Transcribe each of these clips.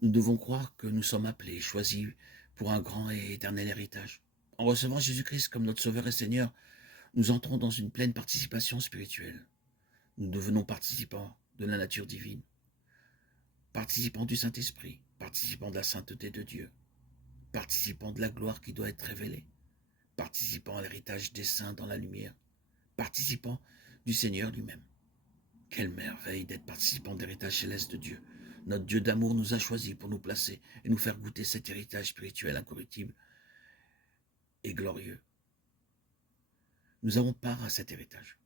Nous devons croire que nous sommes appelés, choisis pour un grand et éternel héritage. En recevant Jésus-Christ comme notre Sauveur et Seigneur, nous entrons dans une pleine participation spirituelle. Nous devenons participants de la nature divine, participants du Saint-Esprit, participants de la sainteté de Dieu, participants de la gloire qui doit être révélée, participants à l'héritage des saints dans la lumière, participants du Seigneur lui-même. Quelle merveille d'être participants de l'héritage céleste de Dieu. Notre Dieu d'amour nous a choisis pour nous placer et nous faire goûter cet héritage spirituel incorruptible et glorieux. Nous avons part à cet héritage.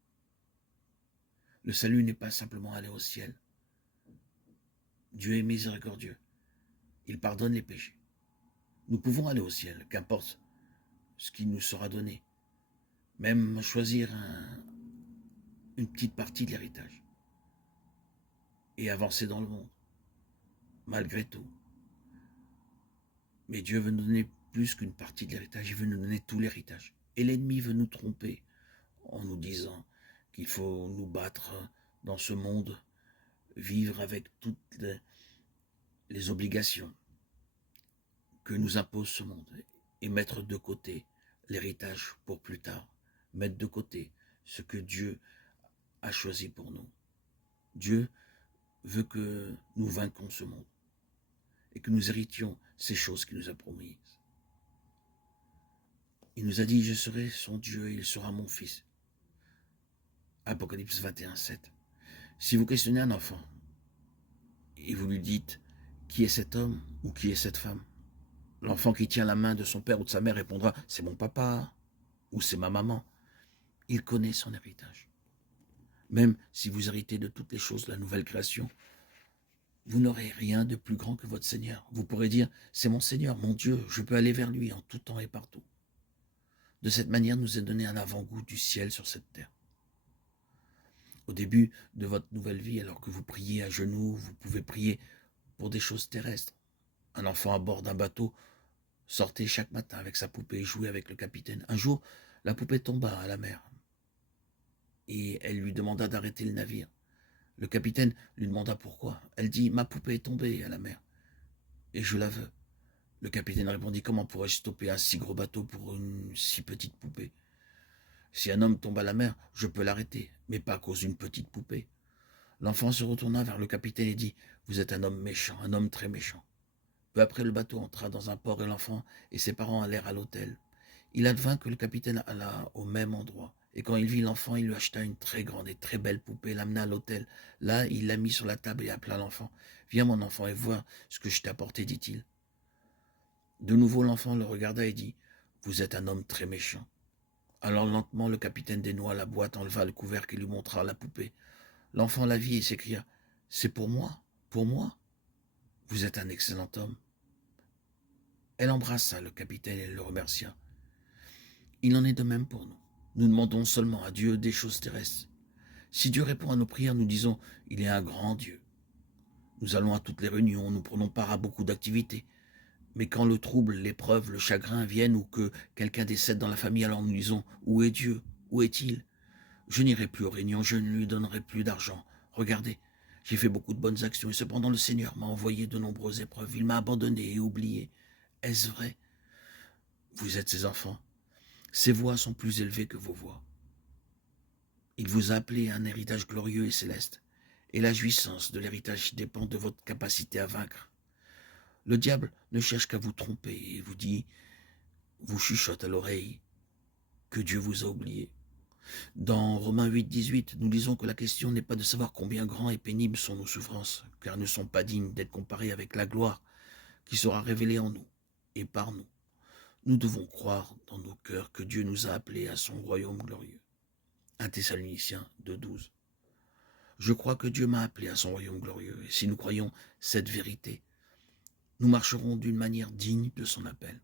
Le salut n'est pas simplement aller au ciel. Dieu est miséricordieux. Il pardonne les péchés. Nous pouvons aller au ciel, qu'importe ce qui nous sera donné. Même choisir une petite partie de l'héritage. Et avancer dans le monde. Malgré tout. Mais Dieu veut nous donner plus qu'une partie de l'héritage. Il veut nous donner tout l'héritage. Et l'ennemi veut nous tromper en nous disant qu'il faut nous battre dans ce monde, vivre avec toutes les obligations que nous impose ce monde et mettre de côté l'héritage pour plus tard, mettre de côté ce que Dieu a choisi pour nous. Dieu veut que nous vainquions ce monde et que nous héritions ces choses qu'il nous a promises. Il nous a dit, je serai son Dieu et il sera mon fils. Apocalypse 21, 7. Si vous questionnez un enfant et vous lui dites qui est cet homme ou qui est cette femme, l'enfant qui tient la main de son père ou de sa mère répondra « c'est mon papa » ou « c'est ma maman ». Il connaît son héritage. Même si vous héritez de toutes les choses de la nouvelle création, vous n'aurez rien de plus grand que votre Seigneur. Vous pourrez dire « c'est mon Seigneur, mon Dieu, je peux aller vers lui en tout temps et partout ». De cette manière, nous est donné un avant-goût du ciel sur cette terre. Au début de votre nouvelle vie, alors que vous priez à genoux, vous pouvez prier pour des choses terrestres. Un enfant à bord d'un bateau sortait chaque matin avec sa poupée et jouait avec le capitaine. Un jour, la poupée tomba à la mer et elle lui demanda d'arrêter le navire. Le capitaine lui demanda pourquoi. Elle dit « ma poupée est tombée à la mer et je la veux ». Le capitaine répondit « comment pourrais-je stopper un si gros bateau pour une si petite poupée ? Si un homme tombe à la mer, je peux l'arrêter, mais pas à cause d'une petite poupée ». L'enfant se retourna vers le capitaine et dit « vous êtes un homme méchant, un homme très méchant ». Peu après, le bateau entra dans un port et l'enfant et ses parents allèrent à l'hôtel. Il advint que le capitaine alla au même endroit. Et quand il vit l'enfant, il lui acheta une très grande et très belle poupée, l'amena à l'hôtel. Là, il la mit sur la table et appela l'enfant. « Viens, mon enfant, et vois ce que je t'ai apporté, dit-il. » De nouveau, l'enfant le regarda et dit « vous êtes un homme très méchant. » Alors lentement, le capitaine dénoua la boîte, enleva le couvercle et lui montra la poupée. L'enfant la vit et s'écria « c'est pour moi, pour moi. Vous êtes un excellent homme. » Elle embrassa le capitaine et le remercia. Il en est de même pour nous. Nous demandons seulement à Dieu des choses terrestres. Si Dieu répond à nos prières, nous disons « il est un grand Dieu ». Nous allons à toutes les réunions, nous prenons part à beaucoup d'activités. Mais quand le trouble, l'épreuve, le chagrin viennent ou que quelqu'un décède dans la famille, alors nous disons « où est Dieu? Où est-il? Je n'irai plus aux réunions, je ne lui donnerai plus d'argent. Regardez, j'ai fait beaucoup de bonnes actions et cependant le Seigneur m'a envoyé de nombreuses épreuves. Il m'a abandonné et oublié. Est-ce vrai? Vous êtes ses enfants. Ses voix sont plus élevées que vos voix. Il vous a appelé à un héritage glorieux et céleste. Et la jouissance de l'héritage dépend de votre capacité à vaincre. Le diable ne cherche qu'à vous tromper et vous chuchote à l'oreille que Dieu vous a oublié. Dans Romains 8, 18, nous lisons que la question n'est pas de savoir combien grands et pénibles sont nos souffrances, car elles ne sont pas dignes d'être comparées avec la gloire qui sera révélée en nous et par nous. Nous devons croire dans nos cœurs que Dieu nous a appelés à son royaume glorieux. 1 Thessaloniciens 2, 12. Je crois que Dieu m'a appelé à son royaume glorieux, et si nous croyons cette vérité, nous marcherons d'une manière digne de son appel.